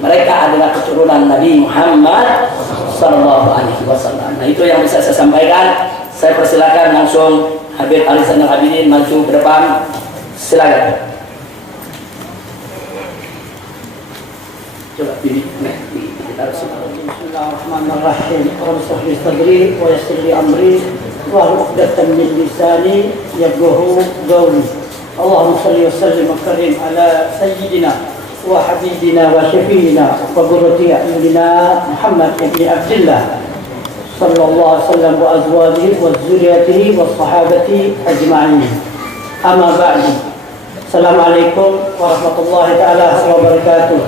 mereka adalah keturunan Nabi Muhammad sallallahu alaihi wasallam. Nah, itu yang bisa saya sampaikan. Saya persilakan langsung Habib Ali Zainal Abidin maju ke depan. Silakan. Coba pilih kita harus. Bismillahirrahmanirrahim. Rabbi shrah li sadri wa yassir li amri wa uqdatan min lisani yafqahu qawli. Allahumma shalli wa sallim wa karim ala sayyidina wa habibina wa syafiina wa qurrati a'yunina Muhammad ibn Abdullah sallallahu alaihi wasallam wa azwajihi wa dzurriyyatihi wa sahabati ajma'in. Amma ba'du. Assalamualaikum warahmatullahi taala wabarakatuh.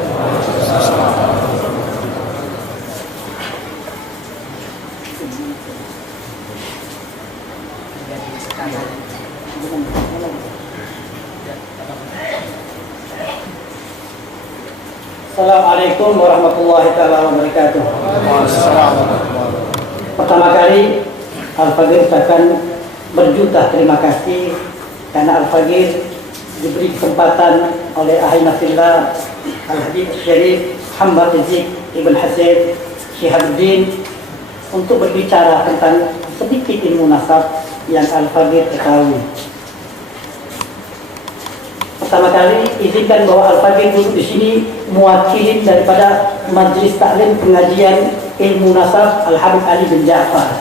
Assalamualaikum warahmatullahi taala wabarakatuh. Pertama kali Al-Fagir akan berjuta terima kasih karena Al-Fagir diberi kesempatan oleh Ahli Nafillah Al-Habib Syarif Muhammad Rizik Ibn Hasan Syihabuddin untuk berbicara tentang sedikit ilmu nasab yang Al-Fagir ketahui. Pertama kali izinkan bahwa Al-Fagir duduk di sini mewakili daripada Majelis Taklim Pengajian Ilmu Nasab Al-Habib Ali bin Ja'far.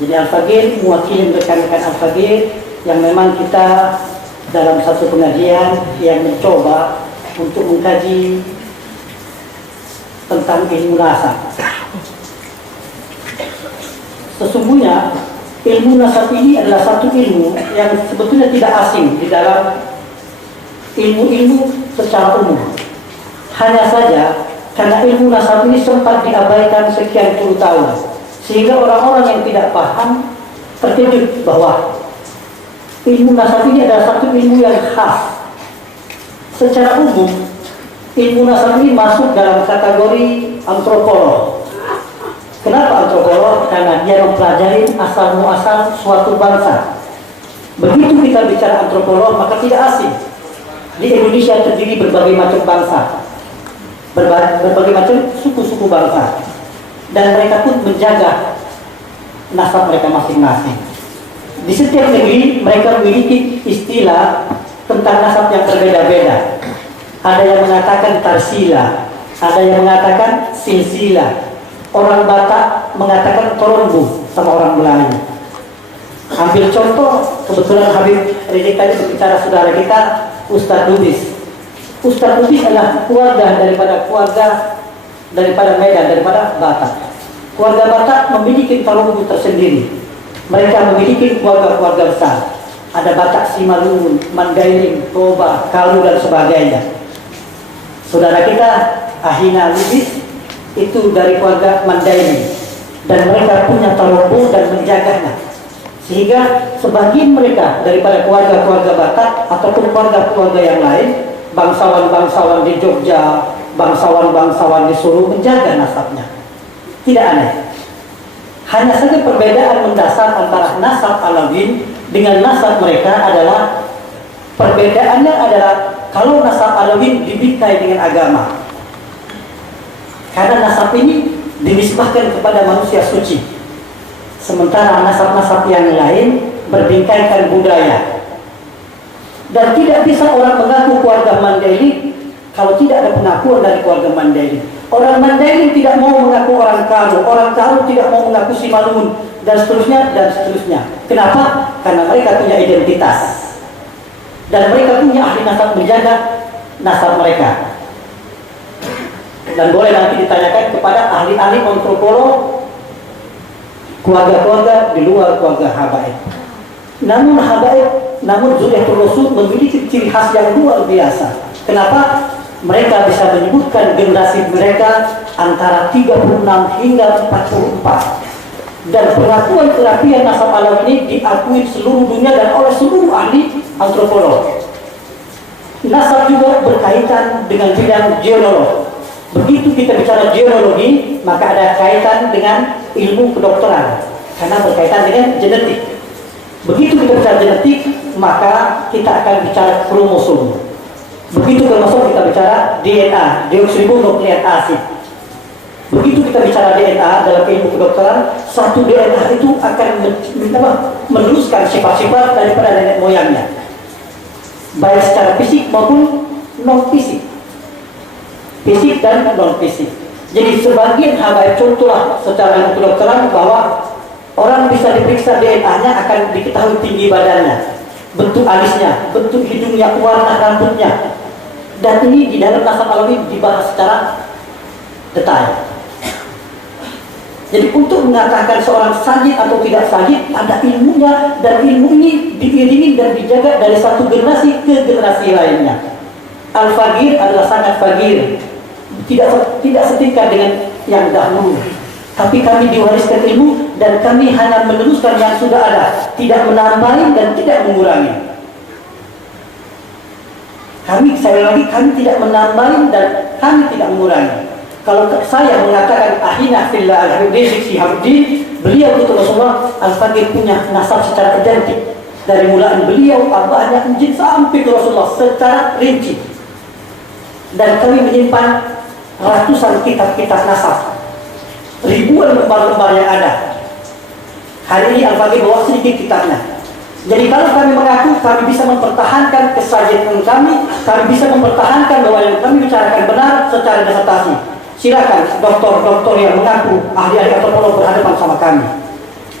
Jadi Al-Fagir mewakili rekan-rekan Al-Fagir yang memang kita dalam satu pengajian yang mencoba untuk mengkaji tentang ilmu nasab. Sesungguhnya ilmu nasab ini adalah satu ilmu yang sebetulnya tidak asing di dalam ilmu-ilmu secara umum. Hanya saja karena ilmu nasab ini sempat diabaikan sekian puluh tahun, sehingga orang-orang yang tidak paham terkejut bahwa ilmu nasab ini adalah satu ilmu yang khas. Secara umum, ilmu nasab ini masuk dalam kategori antropolog. Kenapa antropolog? Karena dia mempelajari asal-muasal suatu bangsa. Begitu kita bicara antropolog, maka tidak asing. Di Indonesia terdiri berbagai macam bangsa, berbagai macam suku-suku bangsa, dan mereka pun menjaga nasab mereka masing-masing. Di setiap negeri mereka memiliki istilah tentang nasab yang berbeda-beda. Ada yang mengatakan tarsila, ada yang mengatakan silsila. Orang Batak mengatakan torombu sama orang Melayu. Ambil contoh, kebetulan Habib Rizik tadi berbicara saudara kita Ustadz Lubis. Ustadz Lubis adalah keluarga daripada Medan, daripada Batak. Keluarga Batak memiliki torombu tersendiri. Mereka memiliki keluarga-keluarga besar. Ada Batak Simalungun, Mandailing, Toba, Kalu, dan sebagainya. Saudara kita Ahina Lubis itu dari keluarga Mandailing, dan mereka punya torombu dan menjaganya. Sehingga sebagian mereka daripada keluarga-keluarga Batak ataupun keluarga-keluarga yang lain, bangsawan-bangsawan di Jogja, bangsawan-bangsawan di Solo menjaga nasabnya. Tidak aneh. Hanya saja perbedaan mendasar antara nasab Alawin dengan nasab mereka adalah perbedaannya adalah kalau nasab Alawin dibikai dengan agama. Karena nasab ini dinisbahkan kepada manusia suci. Sementara nasab-nasab yang lain berbingkaikan budaya. Dan tidak bisa orang mengaku keluarga Mandailing kalau tidak ada pengakuan dari keluarga Mandailing. Orang Mandailing tidak mau mengaku orang Karu tidak mau mengaku Simalungun, dan seterusnya dan seterusnya. Kenapa? Karena mereka punya identitas, dan mereka punya ahli nasab menjaga nasab mereka. Dan boleh nanti ditanyakan kepada ahli-ahli antropolog keluarga-keluarga di luar keluarga habaib. Namun Zuriatul Rasul memiliki ciri khas yang luar biasa. Kenapa? Mereka bisa menyebutkan generasi mereka antara 36 hingga 44. Dan pengakuan kerapian nasab alam ini diakui seluruh dunia dan oleh seluruh ahli antropolog. Nasab juga berkaitan dengan bidang geolog. Begitu kita bicara geologi, maka ada kaitan dengan ilmu kedokteran karena berkaitan dengan genetik. Begitu kita bicara genetik, maka kita akan bicara kromosom. Begitu termasuk kita bicara DNA, deoksiribonukleik asid. Begitu kita bicara DNA dalam ilmu kedokteran, satu DNA itu akan meneruskan sifat-sifat daripada nenek moyangnya, baik secara fisik maupun non fisik, fisik dan non fisik. Jadi sebagian hal contohlah secara ilmu kedokteran bahwa orang bisa diperiksa DNA-nya akan diketahui tinggi badannya, bentuk alisnya, bentuk hidungnya, warna rambutnya, dan ini di dalam nasab alawi dibahas secara detail. Jadi untuk mengatakan seorang sajid atau tidak sajid ada ilmunya, dan ilmu ini diiringi dan dijaga dari satu generasi ke generasi lainnya. Al-Faqir adalah sangat faqir, tidak setingkat dengan yang dahulu. Tapi kami diwariskan ilmu dan kami hanya meneruskan yang sudah ada, tidak menambah dan tidak mengurangi. Sekali lagi kami tidak menambah dan kami tidak mengurangi. Kalau saya mengatakan ahina fillah al-Habib Rizik Syihabuddin, beliau itu Rasulullah Al-Faqir punya nasab secara identik. Dari mulaan beliau, abahnya Injil sampai ke Rasulullah secara rinci. Dan kami menyimpan ratusan kitab-kitab nasab, ribuan lembar-lembar yang ada. Hari ini Al-Faqir bawa sedikit kitabnya. Jadi kalau kami mengaku kami bisa mempertahankan kesajian kami bisa mempertahankan bahwa yang kami bicarakan benar secara disertasi. Silakan doktor-doktor yang mengaku ahli-ahli antropolog berhadapan sama kami.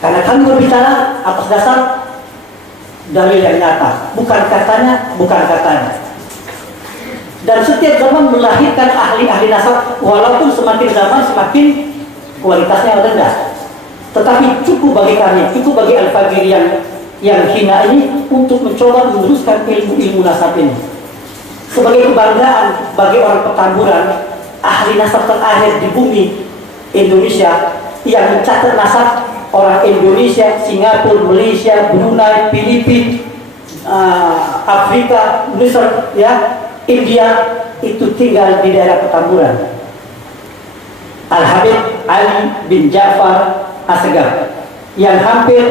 Karena kami berbicara atas dasar dalil yang nyata, bukan katanya. Dan setiap zaman melahirkan ahli-ahli nasab, walaupun semakin zaman semakin kualitasnya rendah. Tetapi cukup bagi kami, cukup bagi Al-Faqir yang hina ini untuk mencoba meneruskan ilmu-ilmu nasab ini. Sebagai kebanggaan bagi orang Petamburan, ahli nasab terakhir di bumi Indonesia yang mencatat nasab orang Indonesia, Singapura, Malaysia, Brunei, Filipina, Afrika, Mesir, India, itu tinggal di daerah Petamburan. Al-Habib Ali bin Ja'far Asghar, yang hampir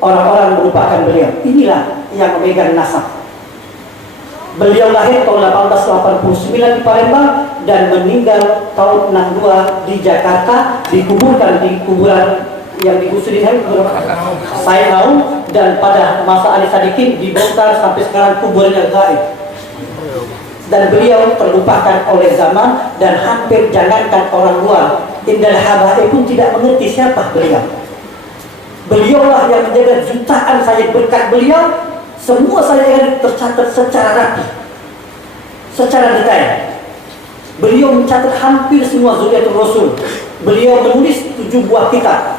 orang-orang melupakan beliau. Inilah yang memegang nasab. Beliau lahir tahun 1889 di Palembang dan meninggal tahun 62 di Jakarta, dikuburkan di kuburan yang digusuri Said Naum, dan pada masa Ali Sadikin dibongkar sampai sekarang kuburannya gaib. Dan beliau terlupakan oleh zaman dan hampir jangankan orang luar, Indal Habaib pun tidak mengerti siapa beliau. Beliaulah yang menjaga jutaan saya berkat beliau. Semua saya tercatat secara rapi, secara detail. Beliau mencatat hampir semua zuriatul Rasul. Beliau menulis 7 buah kitab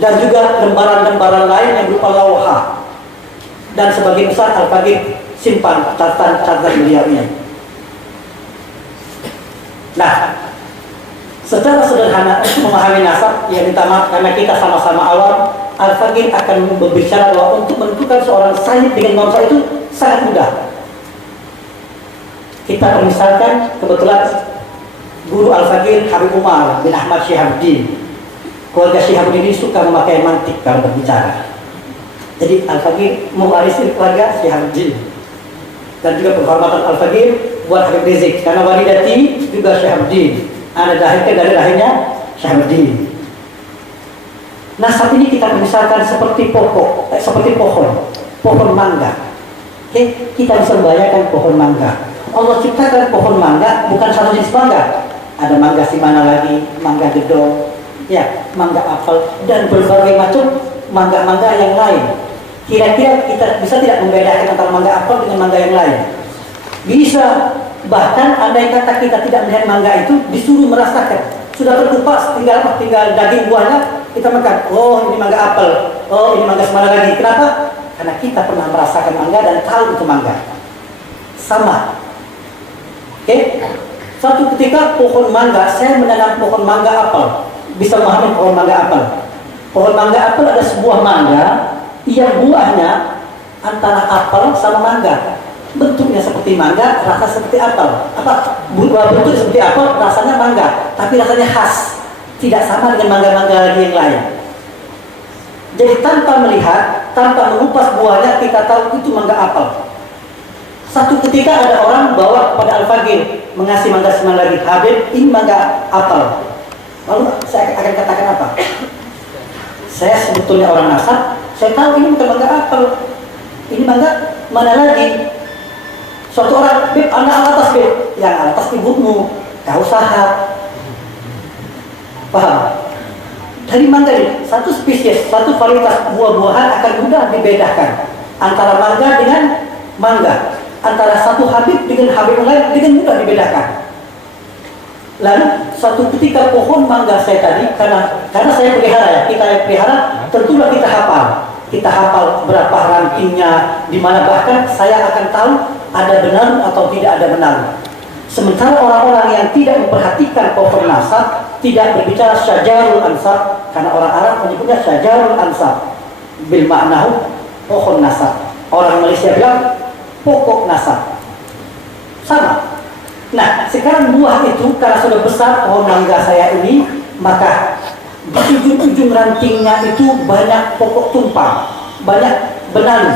dan juga lembaran-lembaran lain yang berupa lauha. Dan sebagian besar Al-Faqir simpan catatan beliau ini. Nah, secara sederhana untuk memahami nasab yang ditama, karena kita sama-sama awam, Al-Faqir akan berbicara bahwa untuk menentukan seorang sayyid dengan non sayyid itu sangat mudah. Kita permisalkan kebetulan guru Al-Faqir Habib Umar bin Ahmad Syihabuddin. Keluarga Syihabuddin ini suka memakai mantik kalau berbicara. Jadi Al-Faqir mewarisi keluarga Syihabuddin. Dan juga penghormatan Al-Faqir buat Habib Rizik, karena walidati juga Syihabuddin. Ada lahirkan dari lahirnya Syihabuddin. Nasab ini kita misalkan seperti pohon mangga. Kita bisa membayangkan pohon mangga. Allah ciptakan pohon mangga bukan satu jenis mangga. Ada mangga si mana lagi, mangga gedong, mangga apel, dan berbagai macam mangga-mangga yang lain. Kira-kira kita bisa tidak membedakan antara mangga apel dengan mangga yang lain? Bisa. Bahkan andai kata kita tidak melihat mangga itu, disuruh merasakan. Sudah terkupas, tinggal daging buahnya, kita makan. Oh, ini mangga apel. Oh, ini mangga semana lagi. Kenapa? Karena kita pernah merasakan mangga dan tahu itu mangga. Sama. Suatu ketika pohon mangga, saya menanam pohon mangga apel. Bisa memahami pohon mangga apel. Pohon mangga apel ada sebuah mangga yang buahnya antara apel sama mangga. Bentuknya seperti mangga, rasa seperti apel. Bentuk seperti apel, rasanya mangga, tapi rasanya khas, tidak sama dengan mangga-mangga yang lain. Jadi tanpa melihat, tanpa mengupas buahnya, kita tahu itu mangga apel. Satu ketika ada orang bawa kepada Al-Faqir mengasih mangga semang lagi, Habib ini mangga apel. Lalu saya akan katakan apa? Saya sebetulnya orang Nasab, saya tahu ini bukan mangga apel, ini mangga mana lagi? Suatu orang, Bib, anda atas Bib, yang atas ibumu, kau sahab. Paham? Dari mangga ini, satu spesies, satu varietas buah-buahan akan mudah dibedakan antara mangga dengan mangga, antara satu habib dengan habib lain dengan mudah dibedakan. Lalu suatu ketika pohon mangga saya tadi, karena saya pelihara ya, kita yang pelihara, tentulah kita hafal berapa rantingnya, di mana bahkan saya akan tahu ada benar atau tidak ada benar. Sementara orang-orang yang tidak memperhatikan pohon nasab, tidak berbicara syajarul ansab, karena orang Arab menyebutnya syajarul ansab, bil maknahu pohon nasab. Orang Malaysia bilang pokok nasab. Sama. Nah, sekarang buah itu karena sudah besar pohon mangga saya ini, maka di ujung-ujung rantingnya itu banyak pokok tumpang, banyak benalu.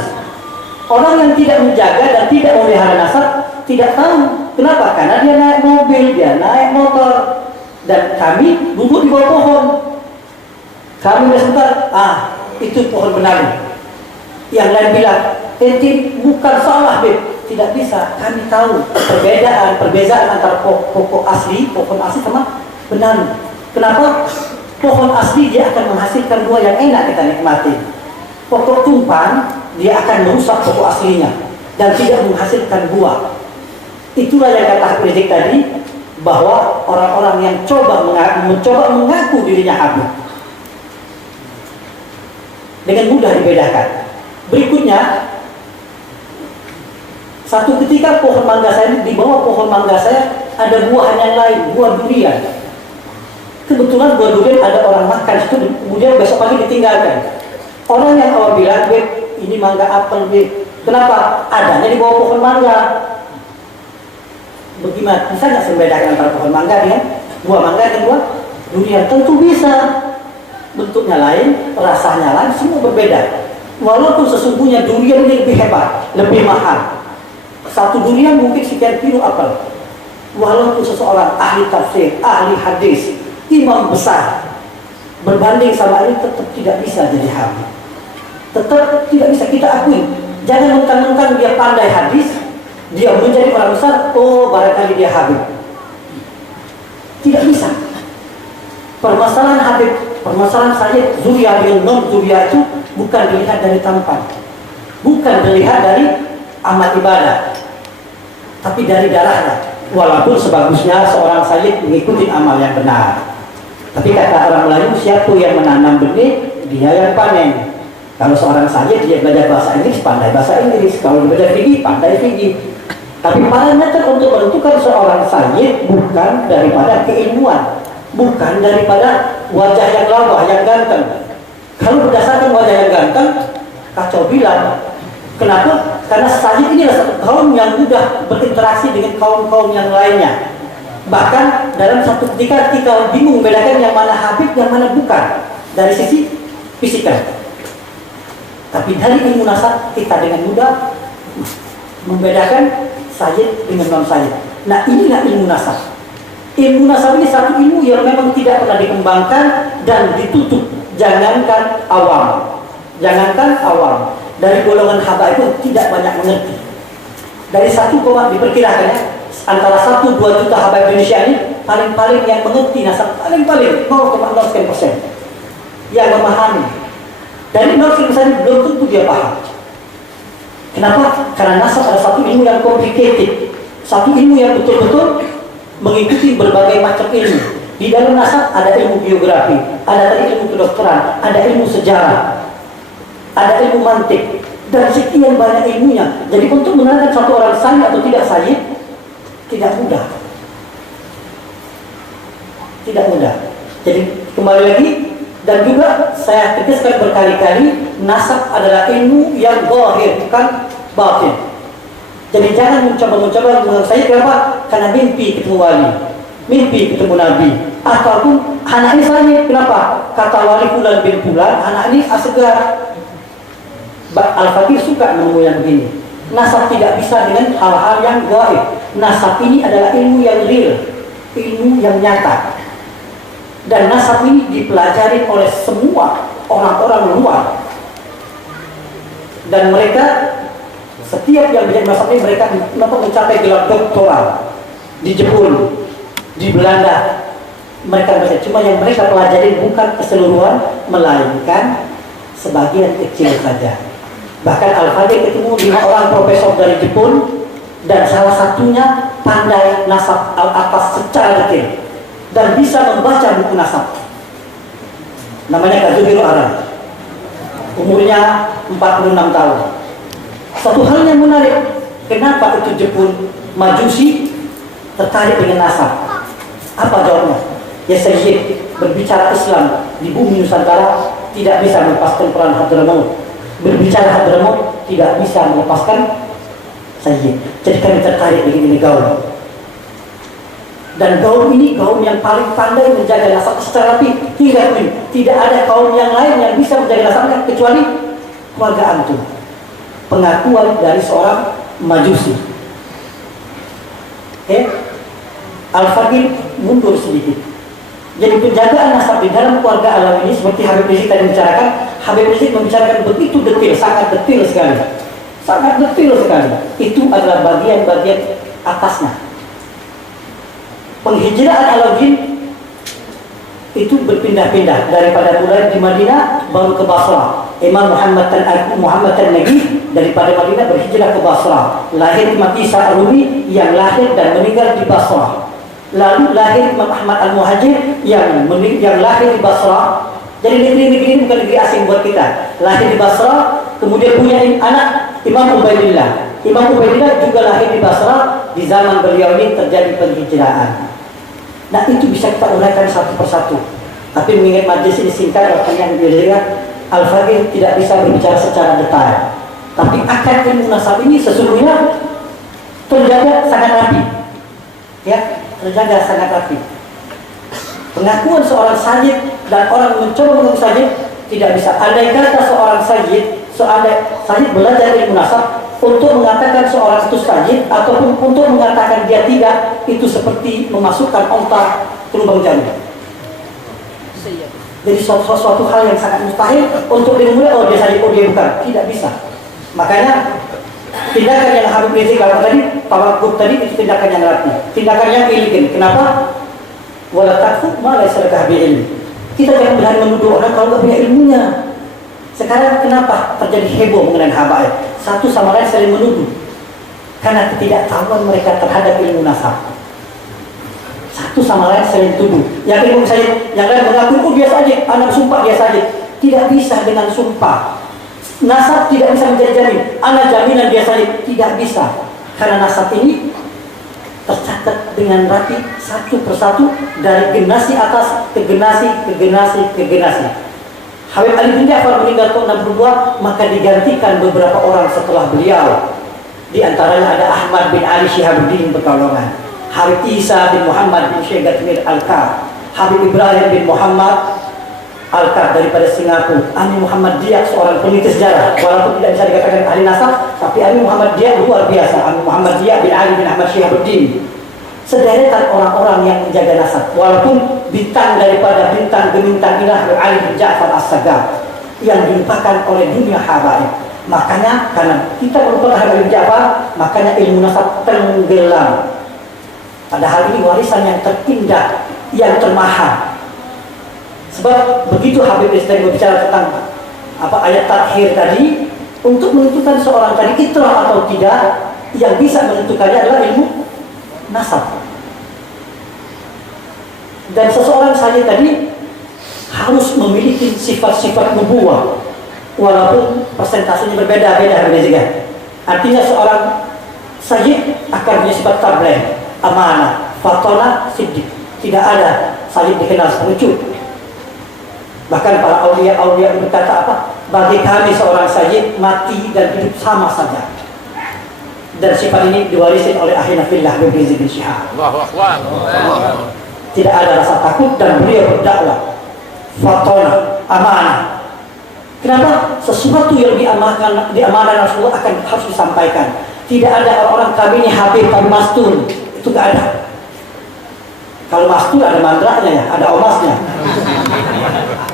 Orang yang tidak menjaga dan tidak memelihara nasab tidak tahu. Kenapa? Karena dia naik mobil, dia naik motor, dan kami duduk di bawah pohon. Kami sebentar, itu pohon benalu. Yang lain bilang, bukan salah, Beb. Tidak bisa. Kami tahu perbedaan antara pokok asli, pohon asli sama benalu. Kenapa? Pohon asli dia akan menghasilkan buah yang enak kita nikmati. Pokok tumpang dia akan merusak pokok aslinya dan tidak menghasilkan buah. Itulah yang kata Rizik tadi, bahwa orang-orang yang mencoba mengaku dirinya habib dengan mudah dibedakan. Berikutnya, satu ketika pohon mangga saya, di bawah pohon mangga saya ada buah yang lain, buah durian. Kebetulan buah durian ada orang makan itu, kemudian besok pagi ditinggalkan. Orang yang awal bilang, Beb, ini mangga apel, Beb. Kenapa? Adanya di bawah pohon mangga. Bagaimana? Bisa nggak membedakan antara pohon mangga dengan buah mangga dan buah durian? Tentu bisa. Bentuknya lain, rasanya lain, semua berbeda. Walaupun sesungguhnya durian ini lebih hebat, lebih mahal. Satu durian mungkin sekian kilo apel. Walaupun seseorang ahli tafsir, ahli hadis, imam besar, berbanding sama ini tetap tidak bisa jadi habib. Tetap tidak bisa kita akui. Jangan mentang-mentang dia pandai hadis, dia menjadi orang besar, oh barangkali dia habib. Tidak bisa. Permasalahan habib, permasalahan saya Zuria dengan non Zuria itu bukan dilihat dari tampan, bukan dilihat dari amal ibadah, tapi dari darahnya. Walaupun sebagusnya seorang sayyid mengikuti amal yang benar, tapi kata orang Melayu, siapa yang menanam benih, dia yang panen. Kalau seorang sayyid dia belajar bahasa Inggris, pandai bahasa Inggris. Kalau belajar fikih, pandai fikih. Tapi parameter untuk menentukan seorang sayyid bukan daripada keilmuan, bukan daripada wajah yang lawah, yang ganteng. Kalau berdasarkan wajah yang ganteng, kacau bilang. Kenapa? Karena sayyid ini adalah satu kaum yang mudah berinteraksi dengan kaum-kaum yang lainnya. Bahkan dalam satu ketika kita bingung membedakan yang mana habib, yang mana bukan dari sisi fisikal. Tapi dari ilmu nasab kita dengan mudah membedakan sayyid dengan non sayyid. Nah, inilah ilmu nasab. Ilmu nasab ini satu ilmu yang memang tidak pernah dikembangkan dan ditutup. Jangankan awam, dari golongan haba itu tidak banyak mengerti. Dari 1, diperkirakan ya, antara 1-2 juta haba Indonesia ini paling-paling yang mengerti nasab, paling-paling 0,0% yang memahami. Dari 0% belum tentu dia paham. Kenapa? Karena nasab adalah satu ilmu yang complicated, satu ilmu yang betul-betul mengikuti berbagai macam ilmu. Di dalam nasab ada ilmu biografi, ada ilmu kedokteran, ada ilmu sejarah, ada ilmu mantik, dan sekian banyak ilmunya. Jadi untuk menentukan satu orang sayyid atau tidak sayyid tidak mudah. Tidak mudah. Jadi kembali lagi, dan juga saya tegaskan berkali-kali, nasab adalah ilmu yang zahir, bukan batin. Jadi jangan mencoba menurut saya, kenapa? Karena mimpi ketemu wali, mimpi ketemu nabi, ataupun anak ini sayyid. Kenapa? Kata wali Fulan bin Fulan, anak ini asgar. Al-Faqir suka menemui yang begini. Nasab tidak bisa dengan hal-hal yang gaib. Nasab ini adalah ilmu yang real, ilmu yang nyata. Dan nasab ini dipelajari oleh semua orang-orang luar. Dan mereka, setiap yang menjadi nasab ini, mereka mencapai gelar doktoral di Jepun, di Belanda. Mereka cuma yang mereka pelajari bukan keseluruhan, melainkan sebagian kecil saja. Bahkan Al-Fadil ketemu 5 orang profesor dari Jepun, dan salah satunya pandai nasab al-atas secara detail dan bisa membaca buku nasab. Namanya Kazuhiro Araki. Umurnya 46 tahun. Satu hal yang menarik, kenapa itu Jepun Majusi tertarik dengan nasab? Apa jawabnya? Ya Sayyid, berbicara Islam di bumi Nusantara tidak bisa melepaskan peran Hadramaut. Berbicara Hadramaut tidak bisa melepaskan Sayyid. Jadi kami tertarik dengan ini gaul. Dan gaul ini gaul yang paling pandai menjaga nasab secara rapi. Hingga ini tidak ada kaum yang lain yang bisa menjaga nasabnya kecuali keluarga antum. Pengakuan dari seorang Majusi. Al-Fadil mundur sedikit. Jadi penjagaan nasab di dalam keluarga alam ini seperti Habib Rizik tadi membicarakan, Habib Rizik membicarakan begitu detail, sangat detail sekali. Sangat detail sekali. Itu adalah bagian-bagian atasnya. Penghijrahan Alauddin itu berpindah-pindah daripada mulai di Madinah baru ke Basra. Imam Muhammad Tan-Naghi daripada Madinah berhijrah ke Basra. Lahir Imam Isa Ar-Rumi yang lahir dan meninggal di Basra. Lalu lahir Imam Ahmad Al-Muhajir yang lahir di Basra. Jadi negeri-negeri ini bukan negeri asing buat kita. Lahir di Basra, kemudian punya anak Imam Ubaidillah. Imam Ubaidillah juga lahir di Basra. Di zaman beliau ini terjadi penghijraan. Nah itu bisa kita uraikan satu persatu. Tapi mengingat majlis ini singkat, yang dilihat Al-Fadil tidak bisa berbicara secara detail. Tapi akar ilmu nasab ini sesungguhnya terjaga sangat rapi. Ya, terjaga sangat rapi. Pengakuan seorang sayyid dan orang mencoba mengaku sayyid tidak bisa. Andai kata seorang sayyid belajar ilmu nasab untuk mengatakan seorang itu sayyid ataupun untuk mengatakan dia tidak, itu seperti memasukkan onta ke lubang jarum. Jadi suatu hal yang sangat mustahil untuk dimulai, oh dia sayyid, oh dia bukan. Tidak bisa. Makanya tindakan yang Habib Rizik lakukan tadi, tawakuf tadi, itu tindakan yang rapi, tindakan yang iligin. Kenapa? Wala takfur ma laysa laka bihi ilm. Kita jangan berani menuduh orang kalau tidak punya ilmunya. Sekarang kenapa terjadi heboh mengenai habaib? Satu sama lain saling menuduh karena ketidaktahuan mereka terhadap ilmu nasab. Satu sama lain saling tuduh. Yang ilmu saya, yang lain mengaku, oh dia saja, anak sumpah dia saja. Tidak bisa dengan sumpah. Nasab tidak bisa menjadi jamin. Anak jaminan dia saja, tidak bisa. Karena nasab ini tercatat dengan rapi satu persatu dari generasi atas ke generasi. Habib Ali bin Ja'far meninggal tahun 62, maka digantikan beberapa orang setelah beliau. Di antaranya ada Ahmad bin Ali Syihabuddin Pekalongan, Habib Isa bin Muhammad bin Syekh Gatmir Al-Kar, Habib Ibrahim bin Muhammad Al-Kar daripada Singapura, Ami Muhammad Diak seorang peneliti sejarah, walaupun tidak bisa dikatakan ahli nasab, tapi Ami Muhammad Diak luar biasa. Ami Muhammad Diak bin Ali bin Ahmad Syihabuddin, sederetan orang-orang yang menjaga nasab, walaupun bintang daripada bintang gemintang ilah Ali bin Ja'far As-Sagaf yang dilupakan oleh dunia habaib. Makanya karena kita melupakan Ali bin Ja'far, makanya ilmu nasab tenggelam. Padahal ini warisan yang terindah, yang termahal. Sebab begitu Habib Rizik berbicara tentang ayat takhir tadi, untuk menentukan seorang tadi itrah atau tidak, yang bisa menentukannya adalah ilmu nasab. Dan seseorang saja tadi harus memiliki sifat-sifat nubuwah, walaupun persentasenya berbeda-beda. Artinya seorang sayyid akan punya sifat tabligh, amanah, fatona, siddiq. Tidak ada sayyid dikenal pengecut. Bahkan para aulia berkata apa? Bagi kami seorang sayyid mati dan hidup sama saja. Dan sifat ini diwarisi oleh akhirnya fillah bin Rizik bin Syihab. Tidak ada rasa takut dan beliau berdakwah, fatona, amanah. Kenapa? Sesuatu yang diamanahkan Rasulullah harus disampaikan. Tidak ada orang-orang kami ini Habib, kami Mastur. Itu nggak ada. Kalau Mastur ada mandranya ya, ada omasnya.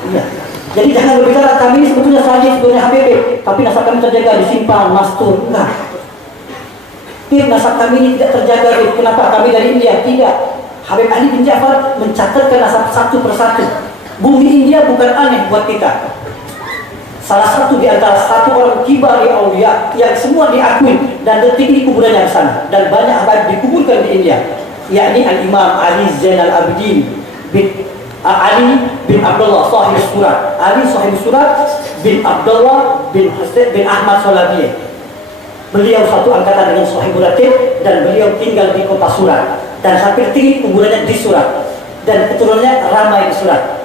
Iya. Jadi jangan berbicara kami ini sebetulnya saja sebetulnya Habib, tapi nasab kami terjaga disimpan Mastur. Enggak. Nasab kami ini tidak terjaga. Kenapa? Kami dari India. Tidak. Habib Ali bin Ja'far mencatatkan nasab satu persatu. Bumi India bukan aneh buat kita. Salah satu di antara satu orang kibar aulia yang semua diakui dan detik ini kuburannya di sana dan banyak Habib dikuburkan di India, yakni Al-Imam Ali Zainal Abidin bin Ali bin Abdullah sahib surat, Ali sahib surat bin Abdullah bin Husain bin Ahmad Salabiyah. Beliau satu angkatan dengan Sahibul Ratib dan beliau tinggal di kota Surat dan sampai detik ini kuburannya di Surat dan keturunannya ramai di Surat.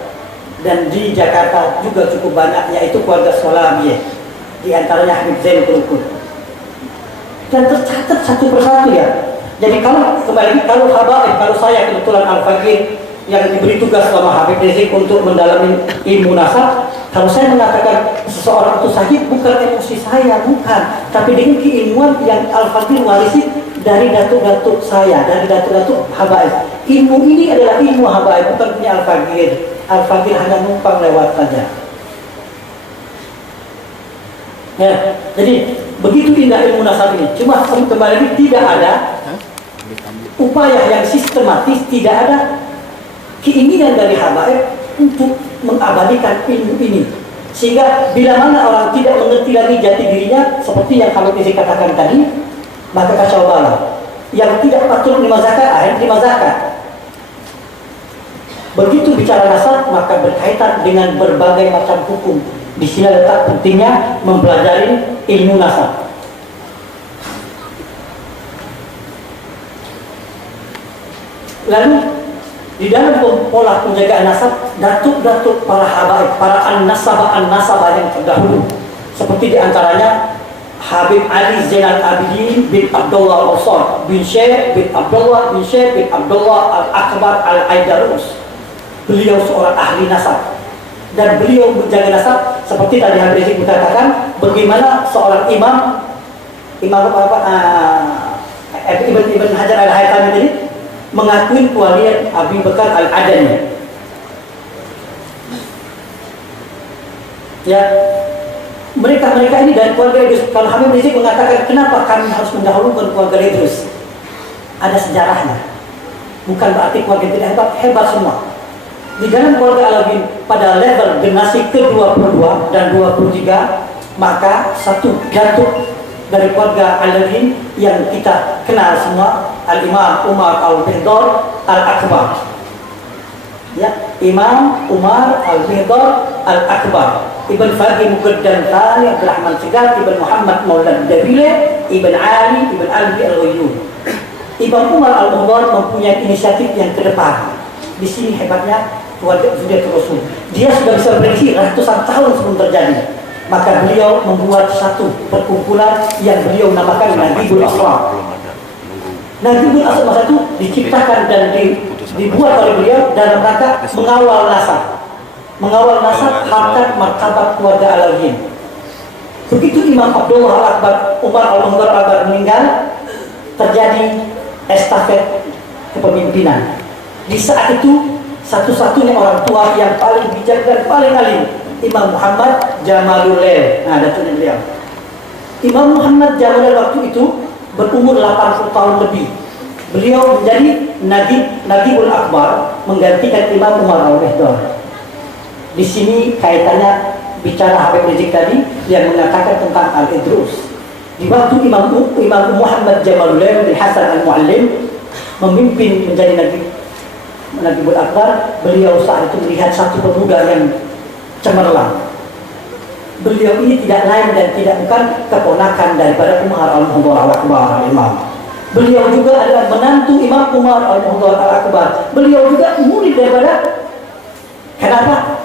Dan di Jakarta juga cukup banyak, yaitu keluarga Salabiyah, di antaranya Habib Zain Kulukul. Dan tercatat satu persatu ya. Jadi kalau kembali kalau Habaib, kalau saya kebetulan Al-Faqih yang diberi tugas sama Habib Rizik untuk mendalami ilmu nasab, kalau saya mengatakan seseorang itu sahih bukan emosi saya, bukan, tapi dengan keilmuan yang Al-Faqih warisi dari datuk-datuk saya, dari datuk-datuk Habaib. Ilmu ini adalah ilmu Habaib, bukan punya Al-Faqih. Al-Faqih hanya numpang lewat saja. Ya, jadi begitu indah ilmu nasab ini. Cuma kembali lagi tidak ada upaya yang sistematis, tidak ada keinginan dari Habaib untuk mengabadikan ilmu ini. Sehingga bila mana orang tidak mengerti lagi jati dirinya, seperti yang kami katakan tadi, maka kacau balau. Yang tidak patut menerima zakat, akhirnya terima zakat. Begitu bicara nasab, maka berkaitan dengan berbagai macam hukum. Di sini letak pentingnya mempelajari ilmu nasab. Lalu di dalam pola penjagaan nasab, datuk-datuk para habaib, para an-nasabah yang terdahulu, seperti diantaranya Habib Ali Zainal Abidin bin Abdullah Al-Awsat bin Syekh bin Abdullah bin Syekh bin Abdullah Al-Akbar Al-Aidarus. Beliau seorang ahli nasab dan beliau menjaga nasab seperti tadi Habib Rizik mengatakan bagaimana seorang imam Ibn Hajar Al-Haytami tadi mengakui kewalian Abi Bakar Al-Adani. Ya, mereka ini dari keluarga Idrus. Kalau Habib Rizik mengatakan kenapa kami harus mendahulukan keluarga Idrus, ada sejarahnya. Bukan berarti keluarga tidak hebat semua. Di dalam keluarga Alawi pada level generasi ke-22 dan 23, maka satu datuk dari keluarga Alawi yang kita kenal semua, Al-Imam Umar Al-Mihdar Al-Akbar. Ya, Imam Umar Al-Mihdar Al-Akbar, Ibn Faqih Muqaddam Thani Abdul Rahman Segar, Ibn Muhammad Maulana Dabile, Ibn Ali, Ibn Alwi Al-Ghayyun. Ibn Umar Al-Mihdar mempunyai inisiatif yang ke depan. Di sini hebatnya keluarga sudah Rasul. Dia sudah bisa prediksi ratusan tahun sebelum terjadi. Maka beliau membuat satu perkumpulan yang beliau namakan Najibul Asrar. Najibul Asrar masa itu diciptakan dan dibuat oleh beliau dalam rangka mengawal nasab. Mengawal nasab harkat martabat keluarga Alawiyin. Begitu Imam Abdullah Al-Akbar, Umar Al-Muhdar Al-Akbar meninggal, terjadi estafet kepemimpinan. Di saat itu satu-satunya orang tua yang paling bijak dan paling alim, Imam Muhammad Jamalul Lail. Nah, datuknya beliau. Imam Muhammad Jamalul Lail waktu itu berumur 80 tahun lebih. Beliau menjadi Najibul Akbar, menggantikan Imam Umar Al-Mihdar. Di sini kaitannya bicara Habib Rizik tadi yang mengatakan tentang Al-Idrus. Di waktu Imam Muhammad Jamalul Lail bin Hasan Al-Muallim memimpin menjadi Najibul Akbar, beliau saat itu melihat satu pemuda yang cemerlang. Beliau ini tidak lain dan tidak bukan keponakan daripada Umar Al-Muhdar Al-Akbar Imam. Beliau juga adalah menantu Imam Umar Al-Muhdar Al-Akbar. Beliau juga murid daripada. Kenapa?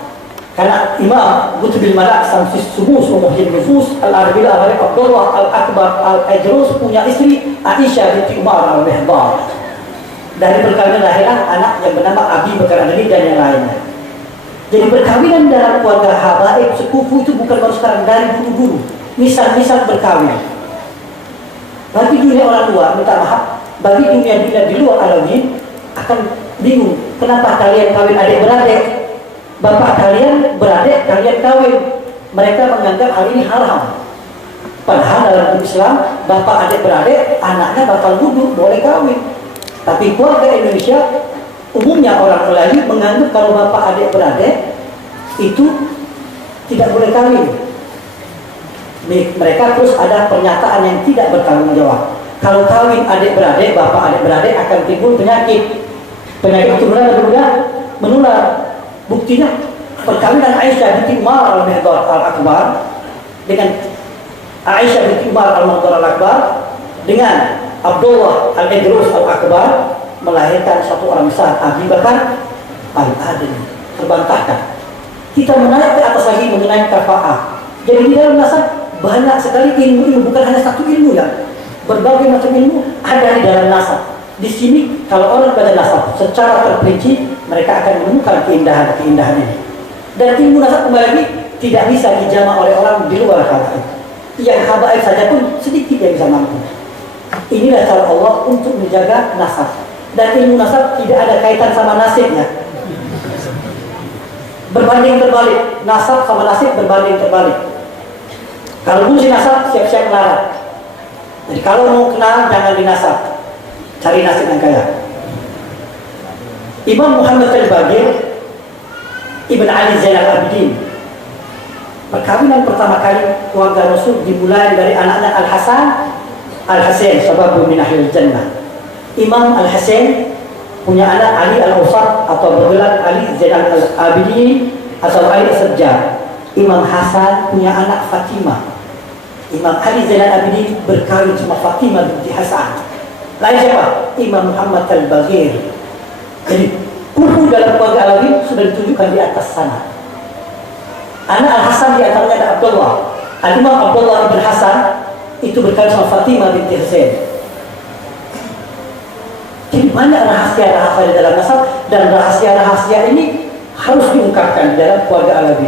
Karena Imam Qutbil Malak Samsis Sumus Muhyin Nufus Al-Arabil Al-Arif Abdullah Al-Akbar Al-Idrus punya istri Aisyah binti Umar Al-Mihdar. Dari perkawinan lahirlah anak yang bernama Abi Bakar Adani dan yang lainnya. Jadi perkawinan dalam keluarga habaib sepupu itu bukan baru sekarang, dari dulu-dulu. Misal-misal berkawin. Bagi dunia orang luar, minta maaf, bagi dunia di luar alamin akan bingung. Kenapa kalian kawin adik-beradik? Bapak kalian beradik, kalian kawin. Mereka menganggap hal ini haram. Padahal dalam Islam, bapak adik-beradik, anaknya batal wudu, boleh kawin. Tapi keluarga Indonesia, umumnya orang Melayu menganggap kalau bapak adik-beradik itu tidak boleh kawin. Mereka terus ada pernyataan yang tidak bertanggung jawab. Kalau kawin adik-beradik, bapak adik-beradik akan timbul penyakit. Penyakit itu menular. Buktinya perkawinan Aisyah binti Umar al-Mihdar al-Akbar dengan Aisyah binti Umar al-Mihdar al-Akbar dengan Abdullah al-Idrus al-Akbar melahirkan satu orang besar, Abi Bakar al-Adil. Terbantahkan. Kita menaik ke atas lagi mengenai kafa'ah. Jadi di dalam nasab banyak sekali ilmu, bukan hanya satu ilmu ya. Berbagai macam ilmu ada di dalam nasab. Di sini kalau orang belajar nasab secara terperinci, mereka akan menemukan keindahan-keindahan ini. Dan ilmu nasab kembali lagi tidak bisa dijamah oleh orang di luar habaib. Yang habaib saja pun sedikit yang bisa mampu. Inilah cara Allah untuk menjaga nasab. Dan ilmu nasab tidak ada kaitan sama nasibnya. Berbanding terbalik, nasab sama nasib berbanding terbalik. Kalau fungsi nasab siap-siap melarat. Jadi kalau mau kenal jangan dinasab, cari nasib yang kaya. Imam Muhammad al-Baqir Ibn Ali Zainal Abidin, perkawinan pertama kali keluarga Rasul dimulai dari anaknya Al-Hasan Al-Husain, sababun min ahlil jannah. Imam Al-Husain punya anak Ali Al-Awsat atau bergelar Ali Zainal Abidin atau Ali As-Sajjad. Imam Hasan punya anak Fatimah. Imam Ali Zainal Abidin berkawin sama Fatimah binti Hasan. Lain siapa? Imam Muhammad al-Baqir. Jadi kubu dalam keluarga Alawi sudah ditunjukkan di atas sana. Anak Al-Hasan di antaranya ada Abdullah. Al-Imam Abdullah bin Hasan itu berkawin sama Fatimah binti Husain. Jadi banyak rahasia-rahasia di dalam nasab, dan rahasia-rahasia ini harus diungkapkan di dalam keluarga Alawi.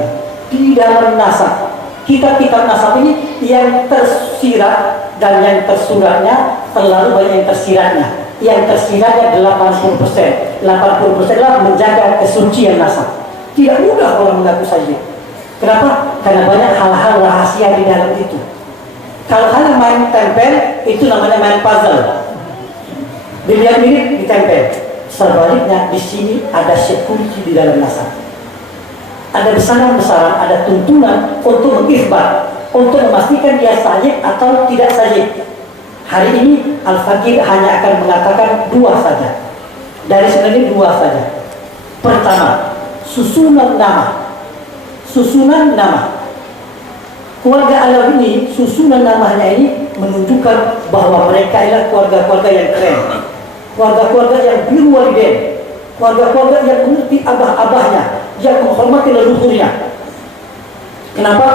Di dalam nasab, kitab-kitab nasab ini yang tersirat dan yang tersuratnya terlalu banyak yang tersiratnya. Yang tersiratnya 80%. 80% lah menjaga kesucian nasab. Tidak mudah orang mengaku saja. Kenapa? Karena banyak hal-hal rahasia di dalam itu. Kalau hanya main tempel, itu namanya main puzzle. Dilihat mirip ditempel. Sebaliknya di sini ada security di dalam nasab. Ada besaran-besaran, ada tuntunan untuk mengisbat, untuk memastikan dia sahih atau tidak sahih. Hari ini Al-Faqih hanya akan mengatakan dua saja. Dari sebenarnya dua saja. Pertama, susunan nama. Susunan nama. Keluarga Alawi ini, susunan namanya ini menunjukkan bahwa mereka adalah keluarga-keluarga yang keren. Keluarga-keluarga yang biru walidain. Keluarga-keluarga yang mengerti abah-abahnya, yang menghormati leluhurnya. Kenapa?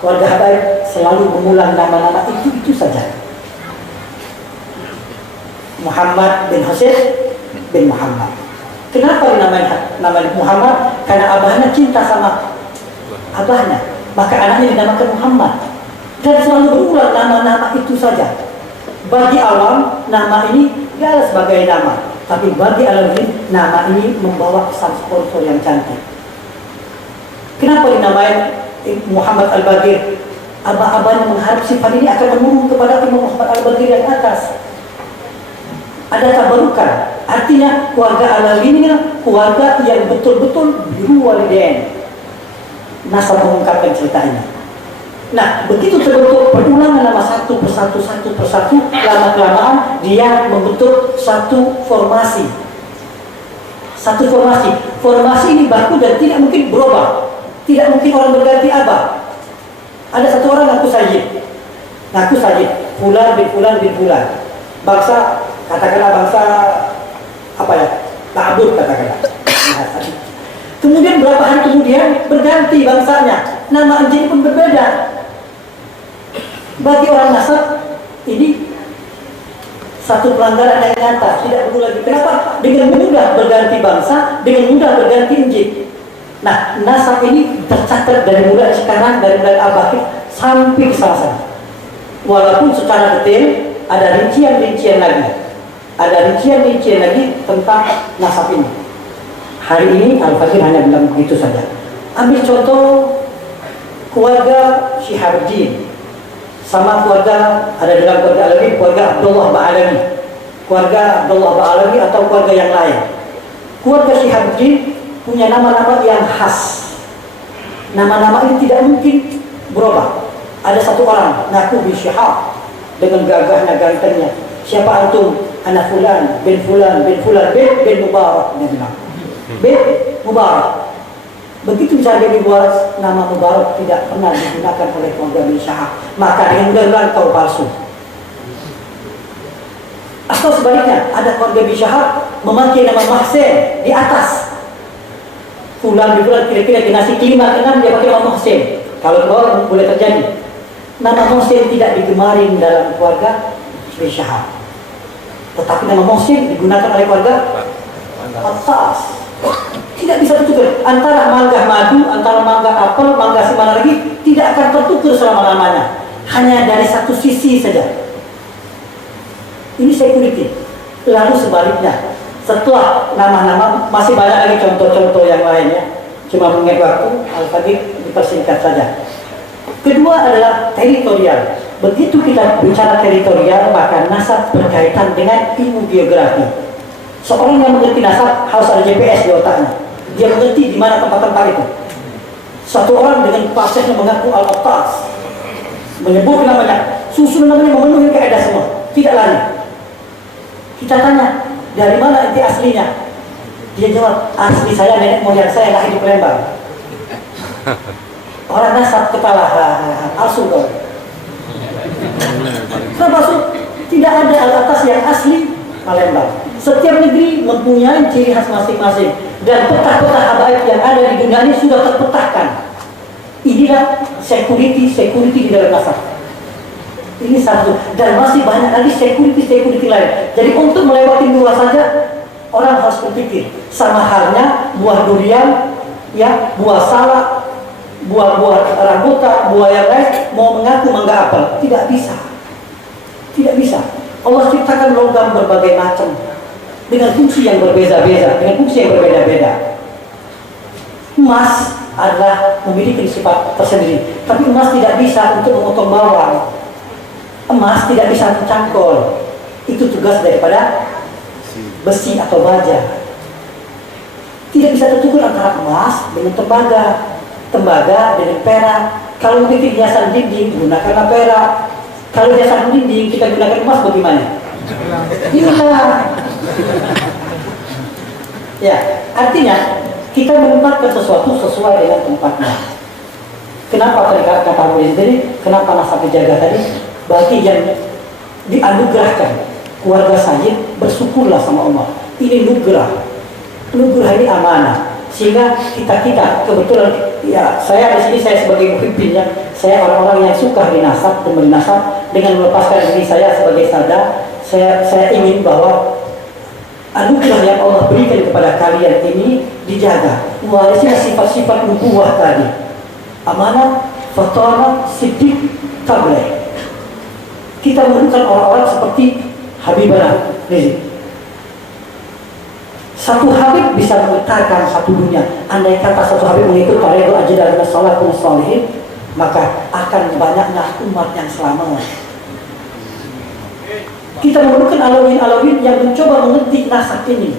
Keluarga habaib selalu mengulang nama-nama itu saja. Muhammad bin Husain bin Muhammad. Kenapa dinamakan Muhammad? Karena abahnya cinta sama abahnya, maka anaknya dinamakan Muhammad. Dan selalu berulang nama-nama itu saja. Bagi awam, nama ini tidak sebagai nama, tapi bagi alamin, nama ini membawa kesan sponsor yang cantik. Kenapa dinamai Muhammad al-Baqir? Abah-abahnya mengharap sifat ini akan menurun kepada Imam Muhammad al-Baqir yang atas. Ada tabarukan. Artinya keluarga alamin ini keluarga yang betul-betul biru walidain. Nasab mengungkapkan cerita ini. Nah, begitu terbentuk perulangan nama satu persatu, lama-kelamaan dia membentuk satu formasi. Satu formasi. Formasi ini baku dan tidak mungkin berubah. Tidak mungkin orang berganti abah. Ada satu orang ngaku saja. Fulan bin Fulan bin Fulan. Bangsa, katakanlah bangsa apa ya? Ta'bud katakanlah. Kemudian berapa hari kemudian berganti bangsanya. Nama anjing pun berbeda. Bagi orang nasab ini satu pelanggaran yang nyata, tidak perlu lagi. Kenapa? Dengan mudah berganti bangsa, dengan mudah berganti injil. Nah, nasab ini tercatat dari mulai sekarang, dari mulai abahid sampai ke sana. Walaupun secara detail ada rincian-rincian lagi tentang nasab ini. Hari ini Al-Fakir hanya bilang begitu saja. Ambil contoh keluarga Syihabuddin sama keluarga, ada dalam keluarga Alawi, keluarga Abdullah Ba'alawi, keluarga Abdullah Ba'alawi atau keluarga yang lain. Keluarga Syihabuddin punya nama-nama yang khas. Nama-nama ini tidak mungkin berubah. Ada satu orang ngaku bin Syihab dengan gagahnya, gantengnya. Siapa antum? Anak fulan bin fulan bin fulan bin Mubarak, dia bilang. Bin Mubarak. Begitu saja dibuat nama Mubarak tidak pernah digunakan oleh keluarga bin Syihab. Maka dengan mudah-mudahan kau palsu. Atau sebaliknya, ada keluarga bin Syihab memakai nama Mahsen di atas. Fulan bin fulan, kira-kira generasi kelima keenam dia pakai nama Mahsen. Kalau ke bawah boleh terjadi. Nama Mohsin tidak digemari dalam keluarga bin Syihab. Tetapi nama Mohsin digunakan oleh keluarga atas. Tidak bisa tertukar. Antara mangga madu, antara mangga apel, mangga si mana lagi, tidak akan tertukar selama-lamanya. Hanya dari satu sisi saja. Ini security. Lalu sebaliknya, setelah nama-nama, masih banyak lagi contoh-contoh yang lainnya. Cuma mengingat waktu, Al-Fakir dipersingkat saja. Kedua adalah teritorial. Begitu kita bicara teritorial, maka nasab berkaitan dengan ilmu geografi. Seorang yang mengerti nasab harus ada GPS di otaknya. Dia mengerti di mana tempat-tempat itu. Satu orang dengan fasihnya mengaku Al-Attas, menyebut namanya, susun namanya memenuhi kaidah semua, tidak lari. Kita tanya, dari mana inti aslinya? Dia jawab, asli saya nenek moyang saya lahir di Palembang. Orang nasab kepala palsu kau. Kenapa? Tidak ada Al-Attas yang asli Palembang. Setiap negeri mempunyai ciri khas masing-masing, dan peta-peta habaib yang ada di dunia ini sudah terpetahkan. Inilah security di dalam nasab. Ini satu, dan masih banyak lagi security lain. Jadi untuk melewati dua saja, orang harus berpikir. Sama halnya buah durian, ya, buah salak, buah-buah rambutan, buah yang lain mau mengaku mangga apel, tidak bisa. Tidak bisa. Allah ciptakan logam berbagai macam dengan fungsi yang berbeza-beza, dengan fungsi yang berbeda-beda. Emas adalah memiliki sifat tersendiri, tapi emas tidak bisa untuk memotong bawang. Emas tidak bisa mencangkol. Itu tugas daripada besi atau baja. Tidak bisa tertukar antara emas dengan tembaga dengan perak. Kalau bikin hiasan dinding, gunakanlah perak. Kalau hiasan dinding kita gunakan emas, bagaimana? Hilang. Ya, artinya kita menempatkan sesuatu sesuai dengan tempatnya. Kenapa tadi kata Buya tadi? Kenapa nasab dijaga tadi? Bagi yang dianugerahkan keluarga Sayyid, bersyukurlah sama Allah. Ini nugerah. Nugerah ini amanah. Sehingga kita kebetulan, ya saya di sini saya sebagai muhibbin, saya orang-orang yang suka dinasab dan bernasab. Dengan melepaskan diri saya sebagai sada, saya ingin bahwa anugerah yang Allah berikan kepada kalian ini dijaga. Mewarisi sifat-sifat nubuwah tadi, amanah, fatwa, siddiq, tabligh. Kita memerlukan orang-orang seperti Habibana Rizik. Satu Habib bisa menggetarkan satu dunia. Andai kata satu Habib mengikut Paredo Ajidah dan Salafun Salihin, maka akan banyaknya umat yang selamat. Kita memerlukan alawin-alawin yang mencoba mengerti nasab ini.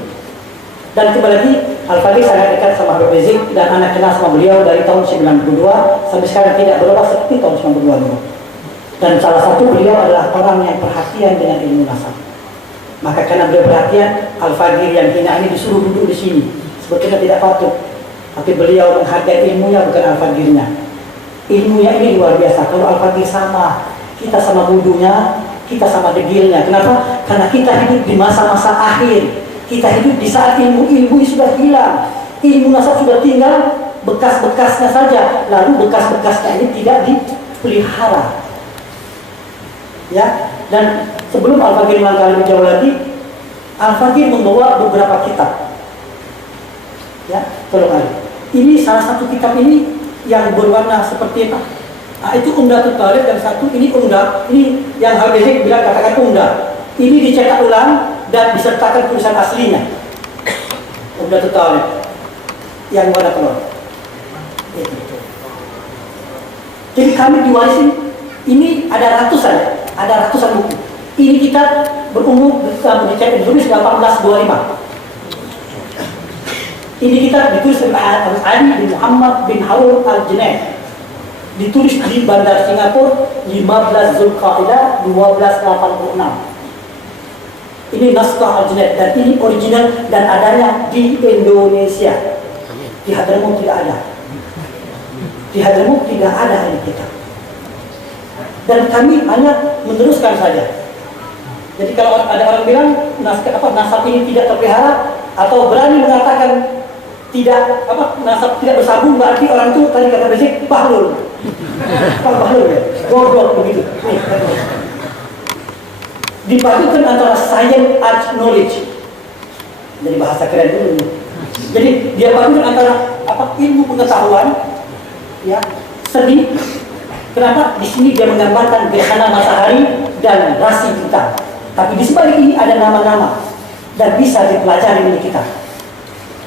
Dan kembali lagi, Al-Fakir sangat dekat sama Habib Rizik dan anak kenal sama beliau dari tahun 92 sampai sekarang tidak berubah seperti tahun 92 dulu. Dan salah satu beliau adalah orang yang perhatian dengan ilmu nasab. Maka karena beliau perhatian, Al-Fakir yang hina ini disuruh duduk di sini. Sebetulnya tidak patut, tapi beliau menghargai ilmunya, bukan Al-Fakirnya. Ilmunya ini luar biasa. Kalau Al-Fakir sama, kita sama wudunya, kita sama degilnya. Kenapa? Karena kita hidup di masa-masa akhir. Kita hidup di saat ilmu sudah hilang, ilmu nasab sudah tinggal bekas-bekasnya saja. Lalu bekas-bekasnya ini tidak dipelihara. Ya, dan sebelum Al-Fakir melangkah lebih jauh lagi, Al-Fakir membawa beberapa kitab. Ya, tolong Ali. Ini salah satu kitab ini yang berwarna seperti apa? Nah, itu Umdatul Talib, yang satu ini Umdah. Ini yang Habib Rizik bilang katakan Umdah. Ini dicetak ulang dan disertakan tulisan aslinya. Umdatul Talib yang warna keluar. Jadi kami diwarisin, ini ada ratusan buku. Ini kita berumur ditulis 1825. Ini kita ditulis oleh Ali bin Muhammad bin Harun al-Junaid. Ditulis di Bandar Singapura 15 Zulqa'dah 1286. Ini naskah al-Junaid dan ini original dan adanya di Indonesia. Di Hadramaut tidak ada. Di Hadramaut tidak ada ini kita. Dan kami hanya meneruskan saja. Jadi kalau ada orang bilang nasab ini tidak terpelihara atau berani mengatakan nasab tidak bersambung, berarti orang itu tadi kata Rizik bahlul. Bahlul ya, goblok begitu. Dipadukan antara science and knowledge. Jadi bahasa keren dulu. Jadi dia padukan antara ilmu pengetahuan, ya, seni. Kenapa? Di sini dia menggambarkan gerhana matahari dan rasi bintang. Tapi di sebalik ini ada nama-nama dan bisa dipelajari oleh kita.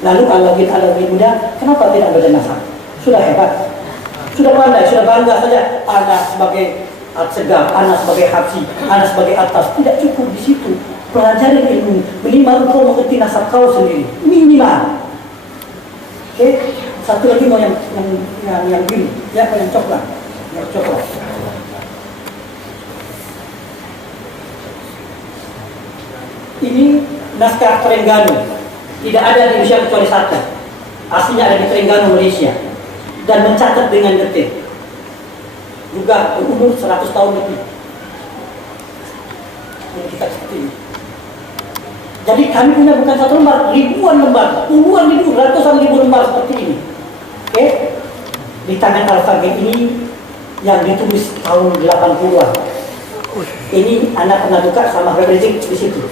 Lalu alawin muda, kenapa tidak bernasab? Sudah hebat, sudah pandai, sudah bangga saja. Anak sebagai At-Segaf, anak sebagai Habsi, anak sebagai Atas, tidak cukup di situ. Pelajari ilmu, minimal kau mengerti nasab kau sendiri, minimal. Oke, satu lagi mau yang biru, ya, yang coklat, Ini naskah Terengganu. Tidak ada di Indonesia kecuali satu. Aslinya ada di Terengganu, Malaysia. Dan mencatat dengan detil. Juga berumur 100 tahun lebih. Ini kita seperti ini. Jadi kami punya bukan satu lembar, ribuan lembar, puluhan ribu, ratusan ribu lembar seperti ini. Oke? Di tangan alfabet ini yang ditulis tahun 80-an. Ini anak pernah buka sama Habib Rizik di situ.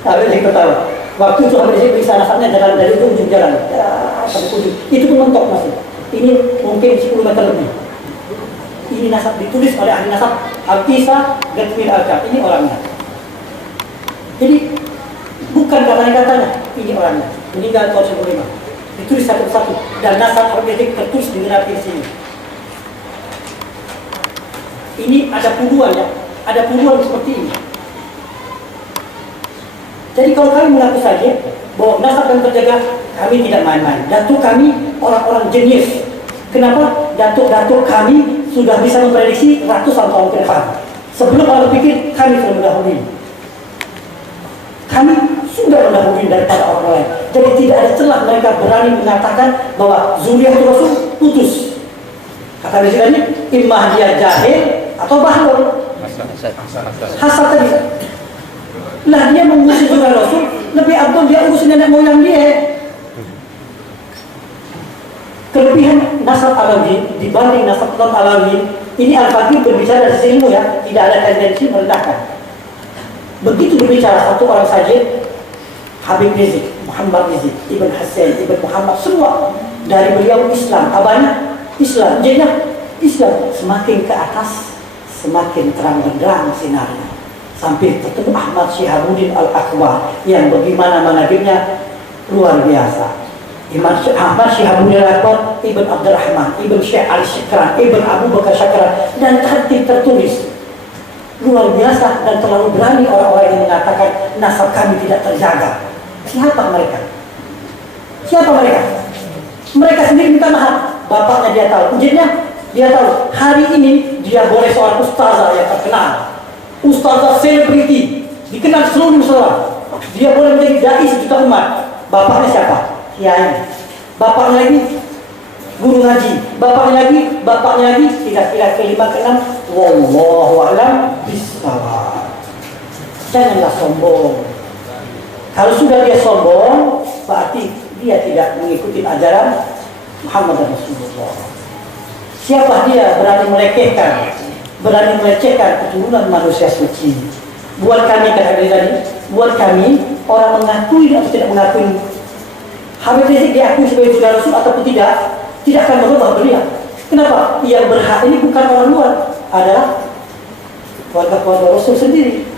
Habib Rizik ketawa. Waktu itu Habib Rizik bisa nasabnya jalan dari ujung jalan, ya, sampai ujung. Itu pun mentok masih. Ini mungkin 10 meter lebih. Ini nasab ditulis oleh ahli nasab Al-Qisa Gatmir Al-Kab. Ini orangnya. Jadi bukan katanya, ini orangnya. Meninggal tahun 15. Ditulis satu-satu dan nasab Habib Rizik tertulis dengan rapi di sini. Ini ada puluhan ya, ada puluhan seperti ini. Jadi kalau kami mengaku saja bahwa nasab yang terjaga, kami tidak main-main. Datuk kami orang-orang jenius. Kenapa? Datuk kami sudah bisa memprediksi ratusan tahun ke depan. Sebelum orang berpikir, kami sudah mendahului. Kami sudah mendahului daripada orang lain. Jadi tidak ada celah mereka berani mengatakan bahwa Zuriyah Rasul putus. Kata Rasulullah, imah dia jahil atau bahlul. Hasad tadi. Lah dia mengusir Zuriyah Rasul, lebih abdul dia urus nenek moyang dia. Kelebihan nasab Alawi dibanding nasab non Alawi, ini Al-Faqih berbicara dari sisi ilmu ya, tidak ada tendensi merendahkan. Begitu berbicara satu orang saja, Habib Rizik, Muhammad Rizik, Ibn Hassan, Ibn Muhammad, semua dari beliau Islam, abahnya Islam, jadinya Islam semakin ke atas, semakin terang benderang sinarnya. Sampai ketemu Ahmad Syihabuddin Al-Akbar yang bagaimana managibnya luar biasa. Imam Ahmad Syihabuddin Al-Akbar, Ibn Abdurrahman, Ibn Syekh Al-Syikran, Ibn Abu Bakar Syakran, dan tertib tertulis. Luar biasa dan terlalu berani orang-orang yang mengatakan nasab kami tidak terjaga. Siapa mereka? Siapa mereka? Mereka sendiri minta maaf. Bapaknya dia tahu, ujiannya dia tahu. Hari ini dia boleh seorang ustazah yang terkenal, ustazah selebriti, dikenal seluruh Nusantara. Dia boleh menjadi dai sejuta umat. Bapaknya siapa? Kiai. Bapaknya lagi guru ngaji. Bapaknya lagi kira-kira kelima keenam. Wallahu a'lam bishawab. Janganlah sombong. Kalau sudah dia sombong, berarti dia tidak mengikuti ajaran Muhammad Rasulullah. Siapa dia berani melecehkan keturunan manusia suci? Buat kami, kata tadi, buat kami orang mengakui atau tidak mengakui Habib Rizik diakui sebagai junjungan Rasul ataupun tidak akan merubah beliau. Kenapa? Yang berhak ini bukan orang luar, adalah keluarga Rasul sendiri.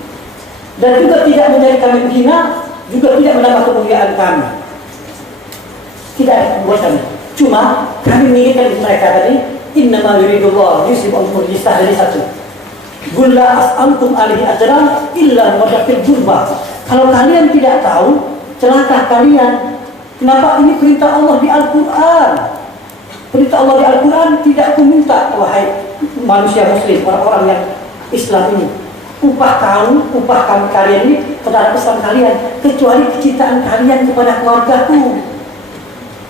Dan juga tidak menjadi kami menghina, juga tidak menambah kemuliaan kami. Tidak ada perbuatan. Cuma kami menginginkan mereka tadi, innama yuridullah yusib al-umur jistah dari satu. Gulla as'altum alihi ajran illa wadafil jurba. Kalau kalian tidak tahu, celaka kalian. Kenapa ini perintah Allah di Al-Quran? Perintah Allah di Al-Quran tidak aku minta, wahai manusia muslim, orang-orang yang Islam ini, upah kami kalian ini kepada Islam kalian, kecuali kecintaan kalian kepada keluargaku.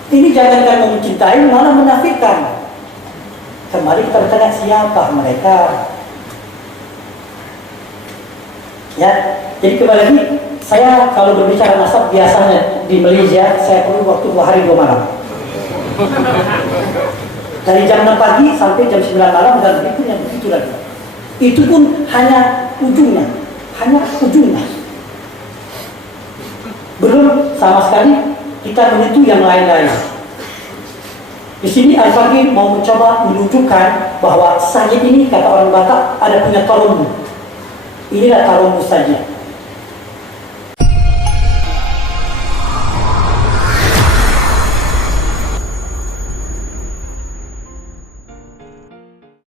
Ini jangankan mencintai, malah menafikan. Kembali kita bertanya, siapa mereka? Ya, jadi kembali lagi, saya kalau berbicara nasab biasanya di Malaysia saya perlu waktu 2 hari 2 malam. Dari jam 6 pagi sampai jam 9 malam dan berikutnya begitu lagi. Itu pun hanya ujungnya. Belum sama sekali kita menyentuh yang lain-lain. Di sini Al-Faqih mau mencoba menunjukkan bahwa saya ini, kata orang Batak, ada punya tarummu. Inilah tarummu saja.